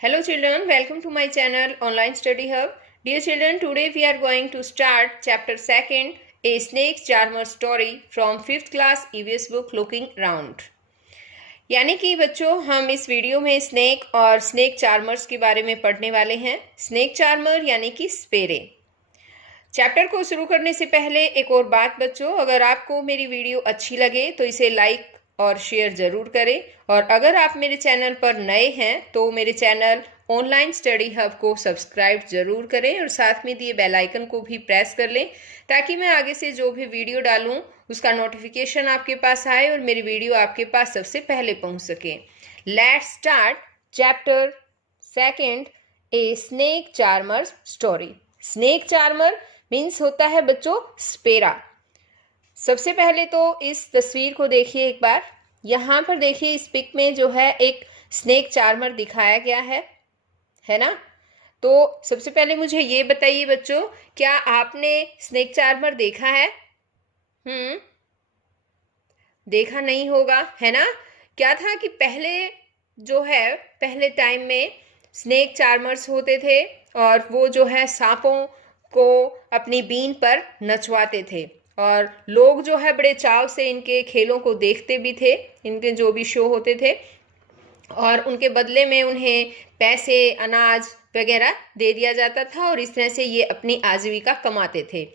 Hello children, welcome to my channel Online Study Hub. Dear children, today we are going to start chapter 2nd, A Snake Charmer Story from 5th class EVS book Looking Round. यानी कि बच्चों हम इस video में snake और snake charmers के बारे में पढ़ने वाले हैं। स्नेक चार्मर यानी कि स्पेरे। चैप्टर को शुरू करने से पहले एक और बात बच्चों, अगर आपको मेरी वीडियो अच्छी लगे तो इसे लाइक और शेयर ज़रूर करें, और अगर आप मेरे चैनल पर नए हैं तो मेरे चैनल ऑनलाइन स्टडी हब को सब्सक्राइब ज़रूर करें और साथ में दिए बेल आइकन को भी प्रेस कर लें ताकि मैं आगे से जो भी वीडियो डालूं उसका नोटिफिकेशन आपके पास आए और मेरी वीडियो आपके पास सबसे पहले पहुंच सके। Let's start chapter 2, a snake charmer story. Snake charmer means होता है बच्चों स्पेरा। सबसे पहले तो इस तस्वीर को देखिए एक बार। यहाँ पर देखिए इस पिक में जो है एक स्नेक चार्मर दिखाया गया है ना। तो सबसे पहले मुझे ये बताइए बच्चों, क्या आपने स्नेक चार्मर देखा है? देखा नहीं होगा, है ना। क्या था कि पहले टाइम में स्नेक चार्मर्स होते थे और वो जो है सांपों को अपनी बीन पर नचवाते थे और लोग जो है बड़े चाव से इनके खेलों को देखते भी थे, इनके जो भी शो होते थे, और उनके बदले में उन्हें पैसे, अनाज वगैरह दे दिया जाता था और इस तरह से ये अपनी आजीविका कमाते थे।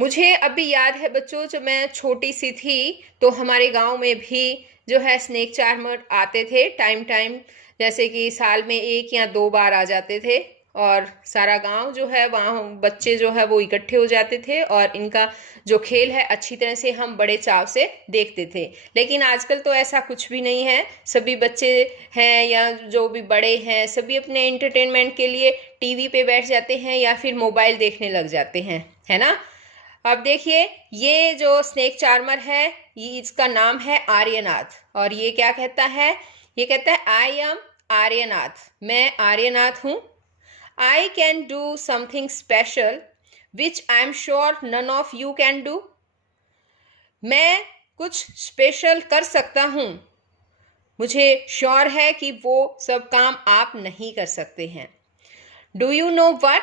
मुझे अभी याद है बच्चों, जब मैं छोटी सी थी तो हमारे गांव में भी जो है स्नेक चार्मर आते थे टाइम, जैसे कि साल में 1 या 2 बार आ जाते थे और सारा गांव जो है वहाँ बच्चे जो है वो इकट्ठे हो जाते थे और इनका जो खेल है अच्छी तरह से हम बड़े चाव से देखते थे। लेकिन आजकल तो ऐसा कुछ भी नहीं है। सभी बच्चे हैं या जो भी बड़े हैं सभी अपने एंटरटेनमेंट के लिए टीवी पे बैठ जाते हैं या फिर मोबाइल देखने लग जाते हैं, है ना। अब देखिए ये जो स्नेक चार्मर है ये इसका नाम है आर्यनाथ, और ये क्या कहता है? ये कहता है आई एम आर्यनाथ, मैं आर्यनाथ हूँ। I can do something special which I am sure none of you can do. मैं कुछ स्पेशल कर सकता हूँ, मुझे श्योर है कि वो सब काम आप नहीं कर सकते हैं। Do you know what?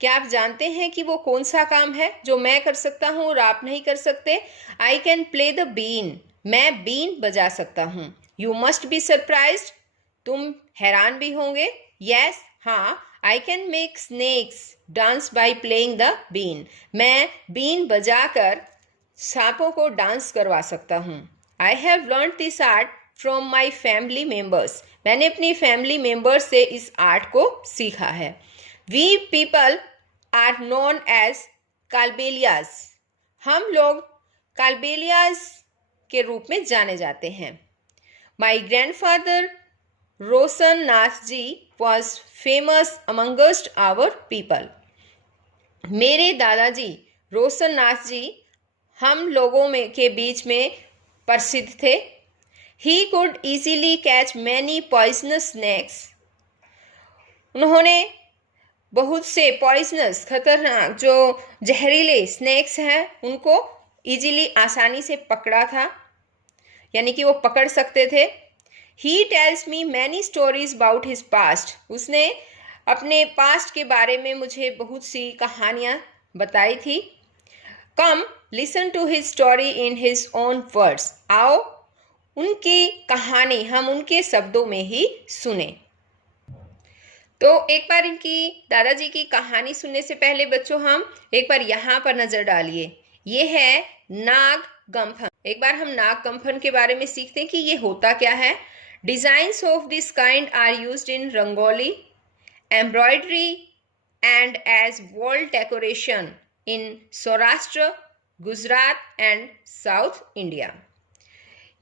क्या आप जानते हैं कि वो कौन सा काम है जो मैं कर सकता हूँ और आप नहीं कर सकते? I can play the bean. मैं बीन बजा सकता हूँ। You must be surprised. तुम हैरान भी होंगे। Yes, हाँ, I can make snakes dance by playing the bean. मैं बीन बजाकर सांपों को डांस करवा सकता हूँ। I have learned this art from my family members. मैंने अपनी फैमिली मेंबर्स से इस आर्ट को सीखा है। We people are known as कालबेलियाज। हम लोग कालबेलियाज के रूप में जाने जाते हैं। My grandfather Roshan Nath ji was famous amongst our people. मेरे दादाजी रोशन नाथ जी हम लोगों में के बीच में प्रसिद्ध थे। He could easily catch many poisonous snakes. उन्होंने बहुत से पॉइजनस, खतरनाक, जो जहरीले स्नेक्स हैं उनको इजीली, आसानी से पकड़ा था, यानी कि वो पकड़ सकते थे। He tells me many stories about his past. उसने अपने पास्ट के बारे में मुझे बहुत सी कहानियाँ बताई थी। Come listen to his story in his own words. आओ उनकी कहानी हम उनके शब्दों में ही सुने। तो एक बार इनकी दादाजी की कहानी सुनने से पहले बच्चों हम एक बार यहाँ पर नजर डालिए। ये है नाग गम्फन। एक बार हम नाग गम्फन के बारे में सीखते हैं कि ये होता क्या है। Designs of this kind are used in rangoli, embroidery and as wall decoration in Saurashtra, Gujarat and South India.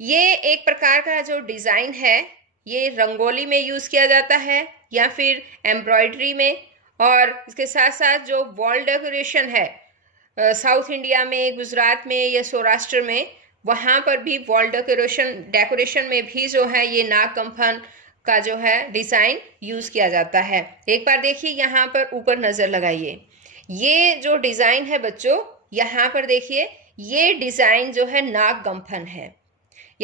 ये एक प्रकार का जो डिज़ाइन है ये रंगोली में यूज़ किया जाता है या फिर एम्ब्रॉयडरी में, और इसके साथ साथ जो वॉल डेकोरेशन है साउथ इंडिया में, गुजरात में या सौराष्ट्र में, वहाँ पर भी वॉल डेकोरेशन में भी जो है ये नाग कम्फन का जो है डिज़ाइन यूज़ किया जाता है। एक बार देखिए यहाँ पर ऊपर नज़र लगाइए। ये जो डिज़ाइन है बच्चों, यहाँ पर देखिए ये डिज़ाइन जो है नाग गम्फन है,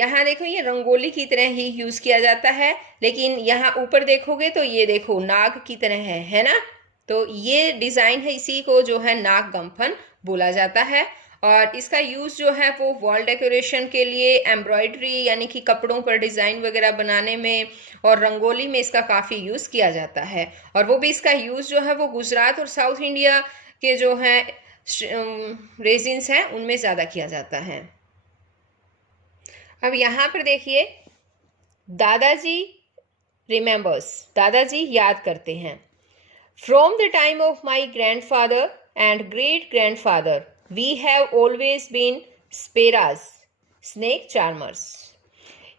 यहाँ देखो ये रंगोली की तरह ही यूज किया जाता है, लेकिन यहाँ ऊपर देखोगे तो ये देखो नाग की तरह है ना। तो ये डिजाइन है, इसी को जो है नाग गम्फन बोला जाता है। और इसका यूज जो है वो वॉल डेकोरेशन के लिए, एम्ब्रॉयडरी यानी कि कपड़ों पर डिजाइन वगैरह बनाने में, और रंगोली में इसका काफी यूज किया जाता है। और वो भी इसका यूज जो है वो गुजरात और साउथ इंडिया के जो है रेजिन्स हैं उनमें ज्यादा किया जाता है। अब यहाँ पर देखिए, दादाजी रिमेंबर्स, दादाजी याद करते हैं। From the time of my grandfather and great grandfather we have always been स्पेराज स्नेक चार्मर्स।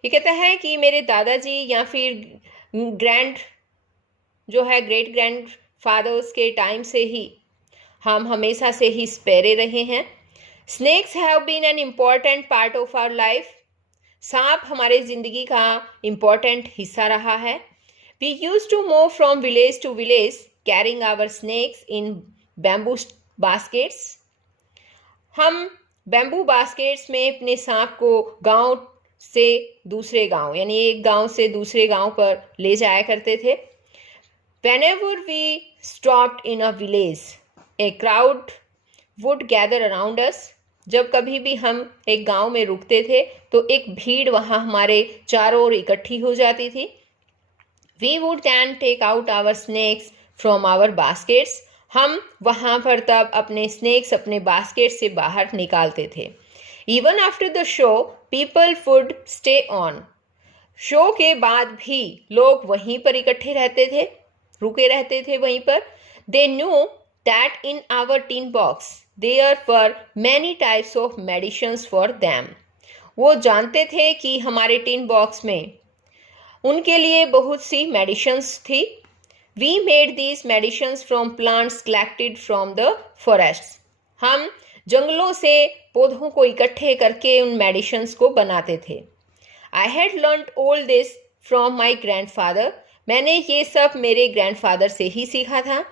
ये कहता है कि मेरे दादाजी या फिर ग्रैंड जो है ग्रेट ग्रैंड फादर्स के टाइम से ही हम हमेशा से ही स्पेरे रहे हैं। Snakes have been an important part of our life. सांप हमारे जिंदगी का इम्पॉर्टेंट हिस्सा रहा है। We use to move from village to village carrying our snakes in bamboo baskets. हम बैम्बू बास्केट्स में अपने सांप को गांव से दूसरे गांव यानी एक गांव से दूसरे गांव पर ले जाया करते थे। Whenever we stopped in a village, a crowd would gather around us. जब कभी भी हम एक गांव में रुकते थे तो एक भीड़ वहां हमारे चारों ओर इकट्ठी हो जाती थी। We would then take out our snakes from our baskets. हम वहां पर तब अपने स्नेक्स अपने बास्केट से बाहर निकालते थे। Even after the show, people would stay on. Show के बाद भी लोग वहीं पर इकट्ठे रहते थे, रुके रहते थे वहीं पर। They knew that in our tin box there were many types of medicines for them. वो जानते थे कि हमारे टिन बॉक्स में उनके लिए बहुत सी मेडिसिन्स थी। We made these medicines from plants collected from the forests. हम जंगलों से पौधों को इकट्ठे करके उन मेडिसिन्स को बनाते थे। I had learned all this from my grandfather. मैंने ये सब मेरे ग्रैंडफादर से ही सीखा था।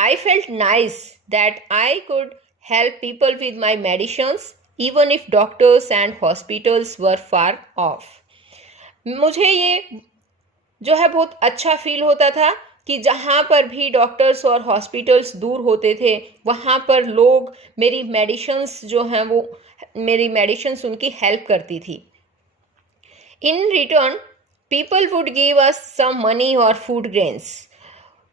I felt nice that I could help people with my medicines even if doctors and hospitals were far off. मुझे ये जो है बहुत अच्छा फील होता था कि जहाँ पर भी डॉक्टर्स और हॉस्पिटल्स दूर होते थे वहाँ पर लोग मेरी मेडिसिन्स जो हैं वो मेरी मेडिसिन्स उनकी हेल्प करती थी। In return, people would give us some money or food grains.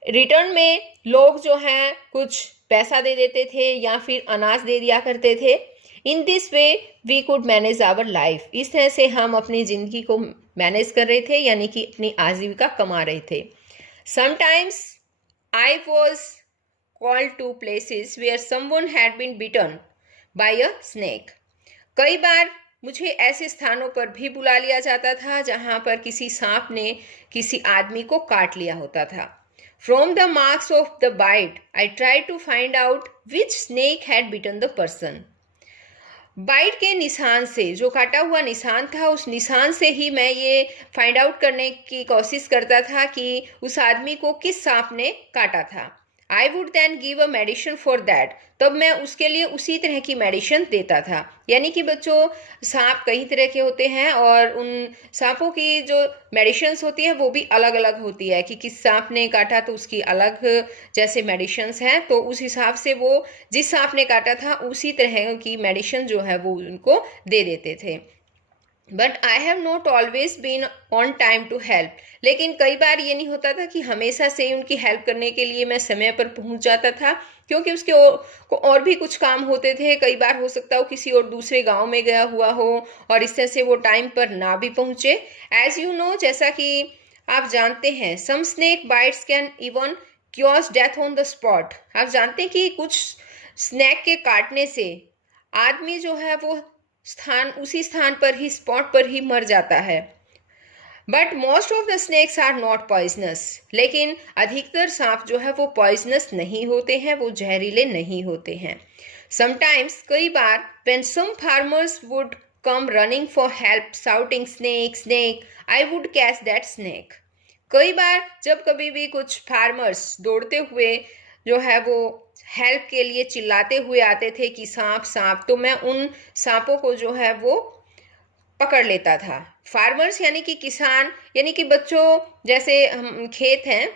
Return में लोग जो हैं कुछ पैसा दे देते थे या फिर अनाज दे दिया करते थे। In this way we could manage our life. इस तरह से हम अपनी ज़िंदगी को मैनेज कर रहे थे यानी कि अपनी आजीविका कमा रहे थे। Sometimes I was called to places where someone had been bitten by a snake. कई बार मुझे ऐसे स्थानों पर भी बुला लिया जाता था जहाँ पर किसी सांप ने किसी आदमी को काट लिया होता था। From the marks of the bite, I tried to find out which snake had bitten the person. Bite के निशान से, जो काटा हुआ निशान था उस निशान से ही मैं ये फाइंड आउट करने की कोशिश करता था कि उस आदमी को किस सांप ने काटा था। I would then give a medicine for that. तब मैं उसके लिए उसी तरह की मेडिसिन देता था। यानी कि बच्चों, सांप कई तरह के होते हैं और उन सांपों की जो मेडिसिन्स होती है वो भी अलग अलग होती है कि किस सांप ने काटा तो उसकी अलग जैसे मेडिसिन्स हैं। तो उस हिसाब से वो जिस सांप ने काटा था उसी तरह की मेडिसिन जो है वो उनको दे देते थे। But I have not always been on time to help. लेकिन कई बार ये नहीं होता था कि हमेशा से उनकी हेल्प करने के लिए मैं समय पर पहुंच जाता था, क्योंकि उसके और भी कुछ काम होते थे। कई बार हो सकता हो किसी और दूसरे गांव में गया हुआ हो और इस तरह से वो टाइम पर ना भी पहुंचे। एज यू नो, जैसा कि आप जानते हैं, some snake bites can even cause death on the spot. आप जानते हैं कि कुछ स्नेक के काटने से आदमी जो है वो उसी स्थान पर ही, स्पॉट पर ही मर जाता है। But most of the snakes are not poisonous. लेकिन अधिकतर सांप जो है वो पॉइजनस नहीं होते हैं, वो जहरीले नहीं होते हैं। समटाइम्स, कई बार, when some farmers would come running for help shouting snake snake, I would catch that snake. कई बार जब कभी भी कुछ फार्मर्स दौड़ते हुए जो है वो हेल्प के लिए चिल्लाते हुए आते थे कि सांप सांप, तो मैं उन सांपों को जो है वो पकड़ लेता था। फार्मर्स यानी कि किसान, यानी कि बच्चों जैसे हम खेत हैं,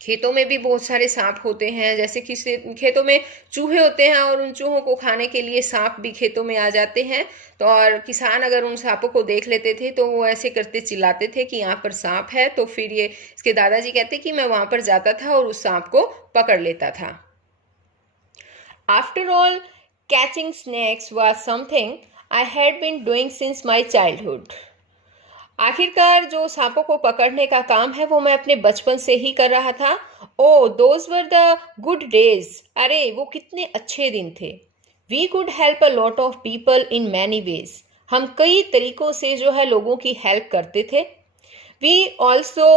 खेतों में भी बहुत सारे सांप होते हैं, जैसे कि खेतों में चूहे होते हैं और उन चूहों को खाने के लिए सांप भी खेतों में आ जाते हैं। तो और किसान अगर उन सांपों को देख लेते थे तो वो ऐसे करते चिल्लाते थे कि यहाँ पर सांप है। तो फिर ये इसके दादाजी कहते कि मैं वहां पर जाता था और उस सांप को पकड़ लेता था। After all, catching snakes was something I had been doing since my childhood. आखिरकार जो सांपों को पकड़ने का काम है वो मैं अपने बचपन से ही कर रहा था। Oh those were the good days, अरे वो कितने अच्छे दिन थे। We could help a lot of people in many ways, हम कई तरीकों से जो है लोगों की हेल्प करते थे। वी ऑल्सो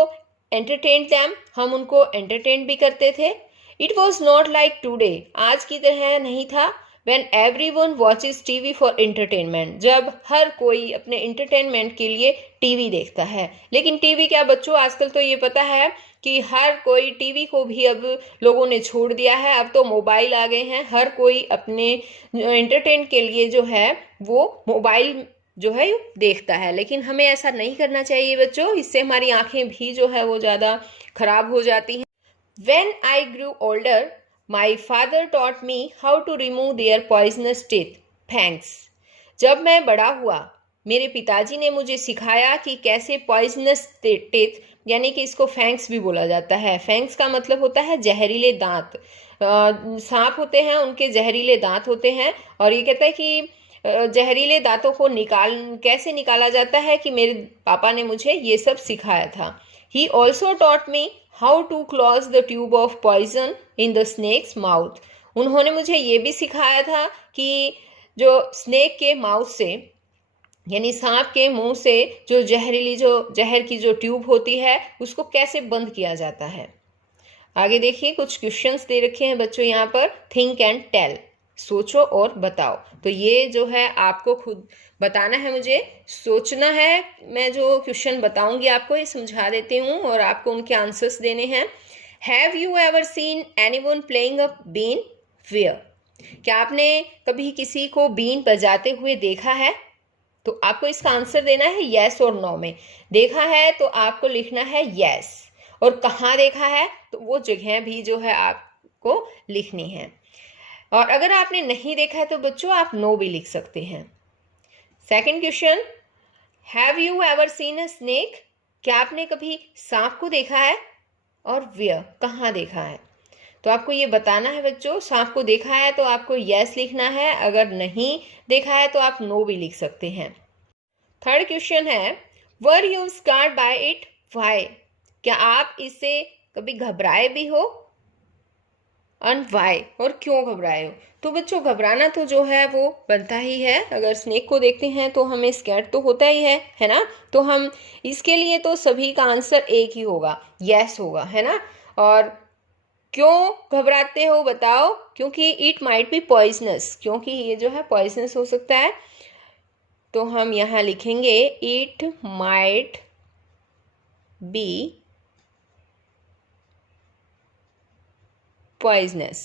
एंटरटेन दैम, हम उनको एंटरटेन भी करते थे। It was not like today, आज की तरह नहीं था। When everyone watches TV for entertainment, जब हर कोई अपने इंटरटेनमेंट के लिए टीवी देखता है। लेकिन टीवी क्या बच्चों, आजकल तो ये पता है कि हर कोई टीवी को भी अब लोगों ने छोड़ दिया है। अब तो मोबाइल आ गए हैं, हर कोई अपने एंटरटेन के लिए जो है वो मोबाइल जो है देखता है। लेकिन हमें ऐसा नहीं करना चाहिए बच्चों, इससे हमारी आंखें भी जो है वो ज़्यादा खराब हो जाती हैं। When I grew older, my father taught me how to remove their poisonous teeth, fangs. जब मैं बड़ा हुआ मेरे पिताजी ने मुझे सिखाया कि कैसे पॉइजनस टीथ, यानी कि इसको फैंक्स भी बोला जाता है। फैंक्स का मतलब होता है जहरीले दांत। सांप होते हैं उनके जहरीले दांत होते हैं। और ये कहता है कि जहरीले दांतों को कैसे निकाला जाता है कि मेरे पापा ने मुझे ये सब सिखाया था। He also taught me how to close the tube of poison in the snake's mouth. उन्होंने मुझे ये भी सिखाया था कि जो स्नेक के माउथ से, यानी सांप के मुंह से जो जहर की जो ट्यूब होती है उसको कैसे बंद किया जाता है। आगे देखिए, कुछ क्वेश्चंस दे रखे हैं बच्चों यहाँ पर। थिंक एंड टेल, सोचो और बताओ। तो ये जो है आपको खुद बताना है, मुझे सोचना है। मैं जो क्वेश्चन बताऊंगी आपको ये समझा देती हूँ और आपको उनके आंसर्स देने हैं। Have you ever seen anyone playing a been? Where, क्या आपने कभी किसी को बीन बजाते हुए देखा है? तो आपको इसका आंसर देना है यस और नो में। देखा है तो आपको लिखना है यस, और कहाँ देखा है तो वो जगह भी जो है आपको लिखनी है। और अगर आपने नहीं देखा है तो बच्चों आप नो भी लिख सकते हैं। Second question, have you ever seen a snake? क्या आपने कभी सांप को देखा है? और वेयर, कहाँ देखा है? तो आपको ये बताना है बच्चों। सांप को देखा है तो आपको यस लिखना है, अगर नहीं देखा है तो आप नो भी लिख सकते हैं। थर्ड क्वेश्चन है, were you scared by it? Why, क्या आप इससे कभी घबराए भी हो? एंड व्हाई, और क्यों घबराए हो? तो बच्चों घबराना तो जो है वो बनता ही है। अगर स्नेक को देखते हैं तो हमें स्कैर्ड तो होता ही है ना। तो हम इसके लिए तो सभी का आंसर एक ही होगा, यस होगा, है ना। और क्यों घबराते हो बताओ? क्योंकि इट माइट बी पॉइजनस, क्योंकि ये जो है पॉइजनस हो सकता है। तो हम यहाँ लिखेंगे it might be poisonous.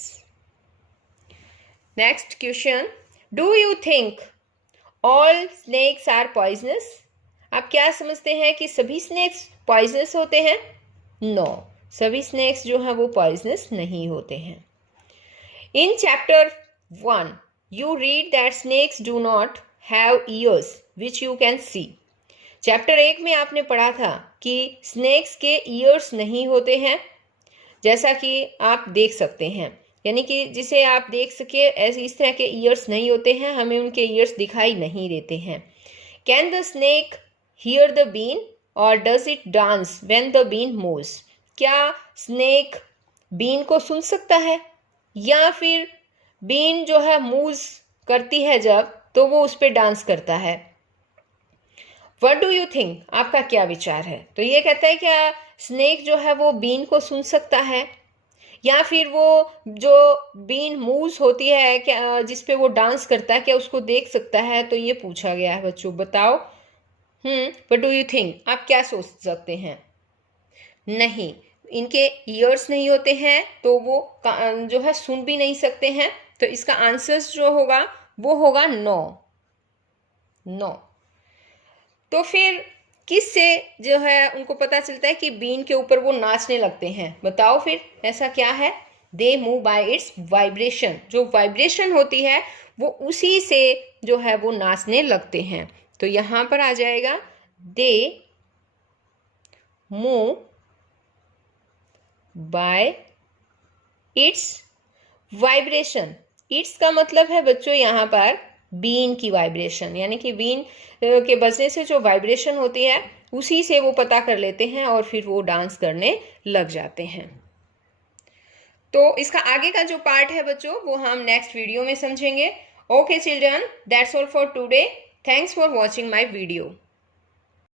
Next question, do you think all snakes are poisonous? आप क्या समझते हैं कि सभी स्नेक्स पॉइजनस होते हैं? नो, सभी स्नेक्स जो हैं वो पॉइजनस नहीं होते हैं। In chapter 1 you read that snakes do not have ears which you can see. Chapter 1 में आपने पढ़ा था कि स्नेक्स के ईयर्स नहीं होते हैं, जैसा कि आप देख सकते हैं, यानी कि जिसे आप देख सके ऐसे इस तरह के ईयर्स नहीं होते हैं, हमें उनके ईयर्स दिखाई नहीं देते हैं। Can the snake hear the been और does it dance when the been moves? क्या स्नेक बीन को सुन सकता है या फिर बीन जो है मूव्स करती है जब तो वो उस पर डांस करता है? व्हाट डू यू थिंक, आपका क्या विचार है? तो ये कहता है क्या स्नेक जो है वो बीन को सुन सकता है या फिर वो जो बीन मूव्स होती है क्या जिस पे वो डांस करता है क्या उसको देख सकता है? तो ये पूछा गया है बच्चों, बताओ। व्हाट डू यू थिंक, आप क्या सोच सकते हैं? नहीं, इनके ईयर्स नहीं होते हैं तो वो जो है सुन भी नहीं सकते हैं। तो इसका आंसर जो होगा वो होगा नो। नो। तो फिर किससे जो है उनको पता चलता है कि बीन के ऊपर वो नाचने लगते हैं? बताओ फिर ऐसा क्या है? They move by it's vibration. जो वाइब्रेशन होती है वो उसी से जो है वो नाचने लगते हैं। तो यहां पर आ जाएगा they move by it's vibration. It's का मतलब है बच्चों यहाँ पर बीन की वाइब्रेशन, यानी कि बीन के बजने से जो वाइब्रेशन होती है उसी से वो पता कर लेते हैं और फिर वो डांस करने लग जाते हैं। तो इसका आगे का जो पार्ट है बच्चों वो हम नेक्स्ट वीडियो में समझेंगे। Okay children, that's all for today. Thanks for watching my video.